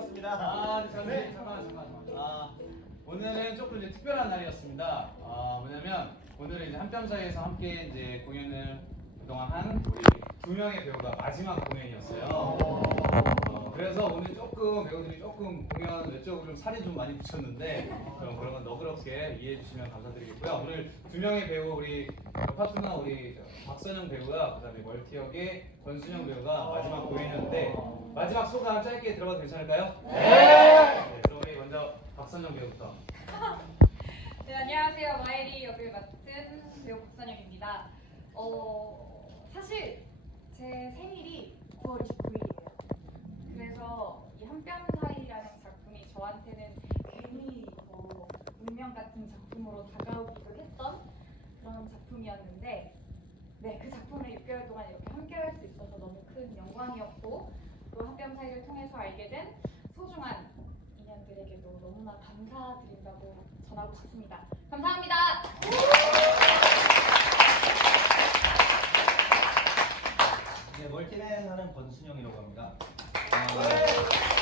반갑습니다. 아, 잠깐, 네. 잠깐만, 네. 잠깐만. 아, 오늘은 조금 이제 특별한 날이었습니다. 아, 뭐냐면 오늘은 이제 한뺨사이에서 함께 이제 공연을 동안 한 우리 두 명의 배우가 마지막 공연이었어요. 어, 그래서 오늘 조금 배우들이 조금 공연 외적으로 좀 살이 좀 많이 붙였는데 그럼 그런 건 너그럽게 이해해 주시면 감사드리겠고요. 오늘 두 명의 배우 우리 파트너 우리 박선영 배우와 그다음에 멀티역의 권순영 배우가 마지막 공연이었는데 마지막 소감 짧게 들어봐도 괜찮을까요? 네. 그럼 우리 먼저 박선영 배우부터. 네, 안녕하세요. 마이리 역을 맡은 배우 박선영입니다. 어, 사실 제 생일이 9월 29일이에요. 그래서 이 한뼘 사이라는 작품이 저한테는 괜히 뭐 운명 같은 작품으로 다가오기도 했던 그런 작품이었는데 네, 그 작품을 6개월 동안 이렇게 함께 할 수 있어서 너무 큰 영광이었고 또 한뼘 사이를 통해서 알게 된 소중한 인연들에게도 너무나 감사드린다고 전하고 싶습니다. 감사합니다. 네, 멀티맨 하는 권순영이라고 합니다. 아,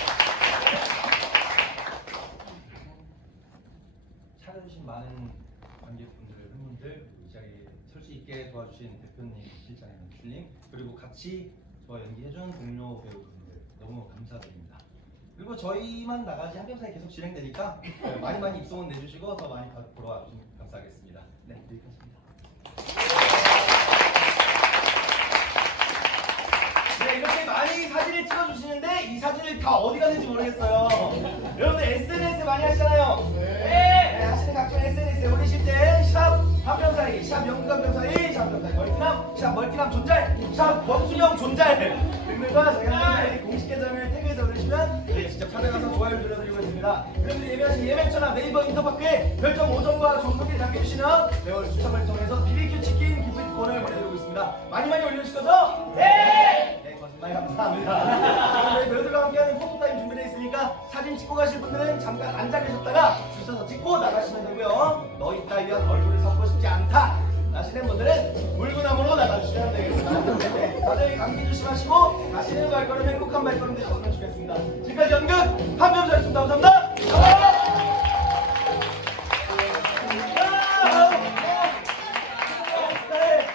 찾아주신 많은 관객분들, 팬분들, 이 자리에 설 수 있게 도와주신 대표님, 실장님, 줄님, 그리고 같이 저와 연기해준 동료 배우분들 너무 감사드립니다. 그리고 저희만 나가지 한평사에 계속 진행되니까 네, 많이 많이 입소문 내주시고 더 많이 봐- 보러 와주시면 감사하겠습니다. 네, 여기까지입니다. 네, 이렇게 많이 사진을 찍어주시는데 이 사진을 다 어디 갔는지 모르겠어요. 여러분들 SNS 많이 하시잖아요. 네. 하시는 각종 SNS에 올리실 때 샵 한평사이, 샵 영국한평사이, 샵 평사이 멀티남, 샵 멀티남 존잘, 샵 권순영 존잘 등등과 저희 공식 계정을 태그해서 올리시면 네, 직접 찾아가서 좋아요를 눌러드리고 있습니다. 여러분들 예매하신 예매처나 네이버 인터파크에 별점 5점과 종목에 남겨주시면 매월 추첨을 통해서 BBQ 치킨 기프트콘을 보내드리고 있습니다. 많이 많이 올려주실 거죠? 네! 네, 거짓말 감사합니다. 저희 배우들과 함께하는 포토타임 준비되어 있으니까 사진 찍고 가실 분들은 잠깐 앉아 계셨다가 줄 서서 찍고 나가시면 되고요. 너 이따 위한 얼굴을 섞고 싶지 않다. 하시는 분들은 물구나무로 나가주시면 되겠습니다. 네, 다들 감기 조심하시고 가시는 발걸음 행복한 발걸음 되셨으면 좋겠습니다. 지금까지 연극 한명수였습니다. 감사합니다. 네.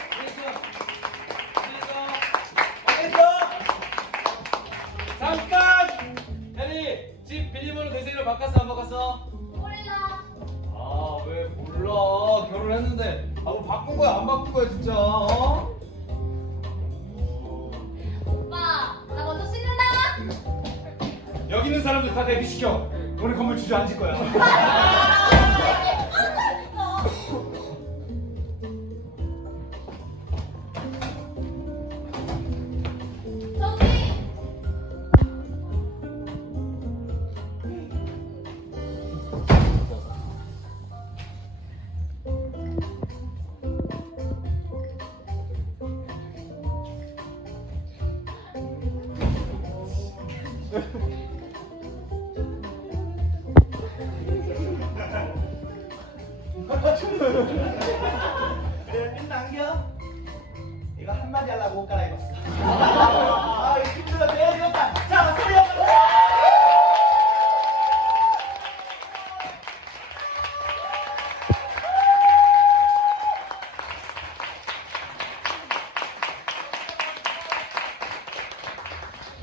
잠깐! 혜리 집 비밀번호 대세로 바꿨어 안 바꿨어? 몰라. 아왜 몰라 결혼했는데 아 뭐 바꾼 거야 안 바꾼 거야 진짜 어? 오빠, 나 먼저 씻는다. 여기 있는 사람들 다 대기시켜 우리 건물 주저앉을 거야 저기. 그래 끝난 겨? 이거 한마디 하려고 옷 갈아입었어 아